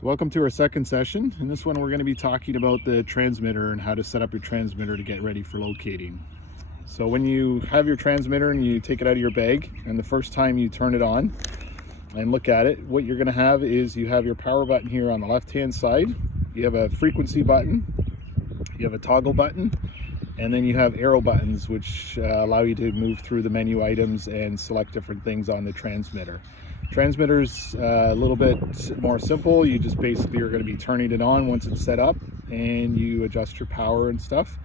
So welcome to our second session. In this one we're going to be talking about the transmitter and how to set up your transmitter to get ready for locating. So when you have your transmitter and you take it out of your bag, and the first time you turn it on and look at it, what you're going to have is you have your power button here on the left hand side, you have a frequency button, you have a toggle button, and then you have arrow buttons which allow you to move through the menu items and select different things on the transmitter. Transmitter's a little bit more simple. You just basically are going to be turning it on once it's set up and you adjust your power and stuff.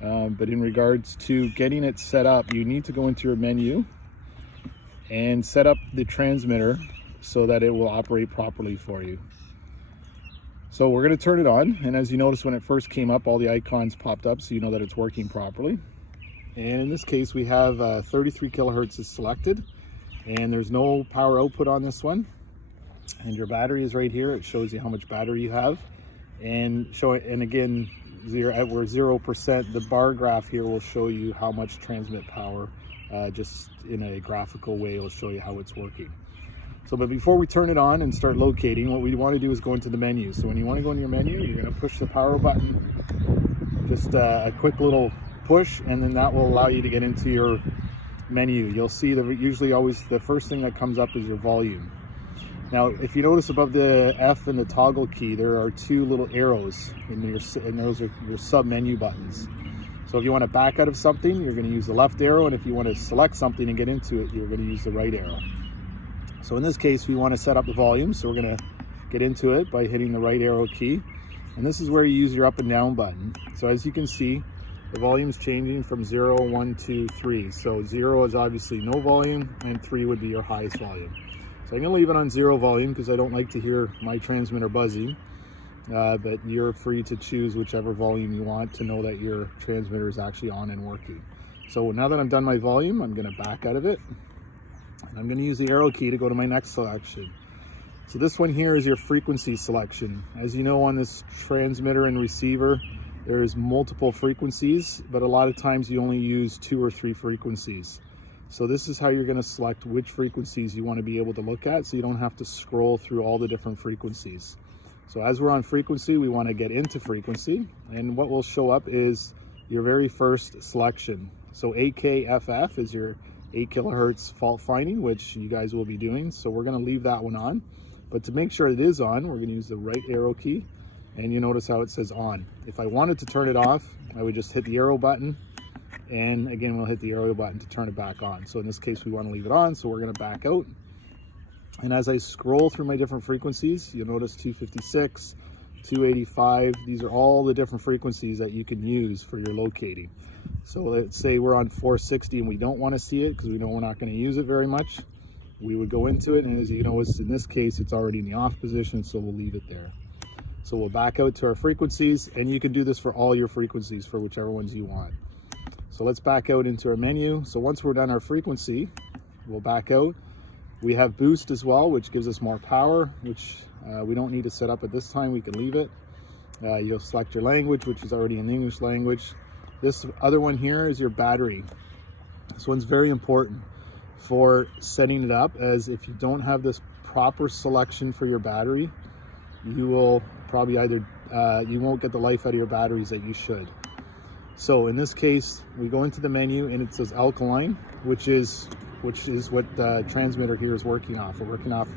But in regards to getting it set up, you need to go into your menu and set up the transmitter so that it will operate properly for you. So we're going to turn it on, and as you notice, when it first came up, all the icons popped up so you know that it's working properly. And in this case we have 33 kilohertz is selected, and there's no power output on this one, and your battery is right here. It shows you how much battery you have, and again, we're 0%. The bar graph here will show you how much transmit power, just in a graphical way. It'll show you how it's working. So, but before we turn it on and start locating, what we want to do is go into the menu. So when you want to go into your menu, you're going to push the power button, just a quick little push, and then that will allow you to get into your menu. You'll see that usually always the first thing that comes up is your volume. Now, if you notice above the F and the toggle key, there are two little arrows, and those are your sub menu buttons. So if you want to back out of something, you're going to use the left arrow, and if you want to select something and get into it, you're going to use the right arrow. So in this case, we want to set up the volume, so we're going to get into it by hitting the right arrow key, and this is where you use your up and down button. So as you can see, the volume is changing from 0, 1, 2, 3. So 0 is obviously no volume, and 3 would be your highest volume. So I'm going to leave it on 0 volume because I don't like to hear my transmitter buzzing, but you're free to choose whichever volume you want to know that your transmitter is actually on and working. So now that I've done my volume, I'm going to back out of it, and I'm going to use the arrow key to go to my next selection. So this one here is your frequency selection. As you know, on this transmitter and receiver, there's multiple frequencies, but a lot of times you only use 2 or 3 frequencies. So this is how you're going to select which frequencies you want to be able to look at, so you don't have to scroll through all the different frequencies. So as we're on frequency, we want to get into frequency, and what will show up is your very first selection. So AKFF is your 8 kilohertz fault finding, which you guys will be doing. So we're going to leave that one on, but to make sure it is on, we're going to use the right arrow key. And you notice how it says on. If I wanted to turn it off, I would just hit the arrow button, and again we'll hit the arrow button to turn it back on. So in this case we want to leave it on, so we're going to back out. And as I scroll through my different frequencies, you'll notice 256, 285, these are all the different frequencies that you can use for your locating. So let's say we're on 460 and we don't want to see it because we know we're not going to use it very much. We would go into it, and as you notice, in this case it's already in the off position, so we'll leave it there. So we'll back out to our frequencies, and you can do this for all your frequencies for whichever ones you want. So let's back out into our menu. So once we're done our frequency, we'll back out. We have boost as well, which gives us more power, which we don't need to set up at this time. We can leave it. You'll select your language, which is already in the English language. This other one here is your battery. This one's very important for setting it up, as if you don't have this proper selection for your battery, you will probably either you won't get the life out of your batteries that you should. So in this case, we go into the menu and it says alkaline, which is what the transmitter here is working off. We're working off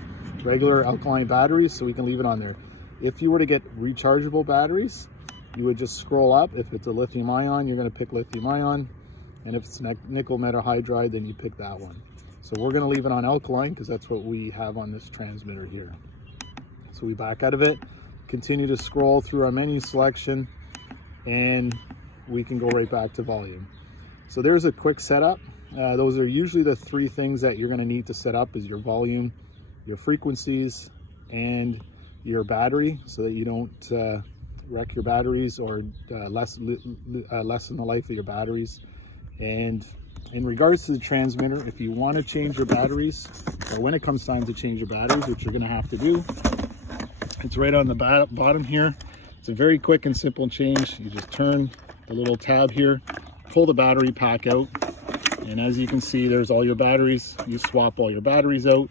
regular alkaline batteries, so we can leave it on there. If you were to get rechargeable batteries, you would just scroll up. If it's a lithium ion, you're going to pick lithium ion, and if it's nickel metal hydride, then you pick that one. So we're going to leave it on alkaline because that's what we have on this transmitter here. So we back out of it, continue to scroll through our menu selection, and we can go right back to volume. So there's a quick setup. Those are usually the 3 things that you're going to need to set up: is your volume, your frequencies, and your battery, so that you don't wreck your batteries or lessen the life of your batteries. And in regards to the transmitter, if you want to change your batteries, or when it comes time to change your batteries, which you're going to have to do, it's right on the bottom here. It's a very quick and simple change. You just turn the little tab here, pull the battery pack out, and as you can see, there's all your batteries. You swap all your batteries out,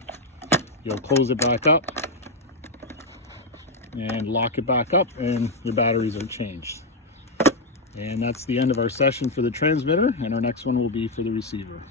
you'll close it back up, and lock it back up, and your batteries are changed. And that's the end of our session for the transmitter, and our next one will be for the receiver.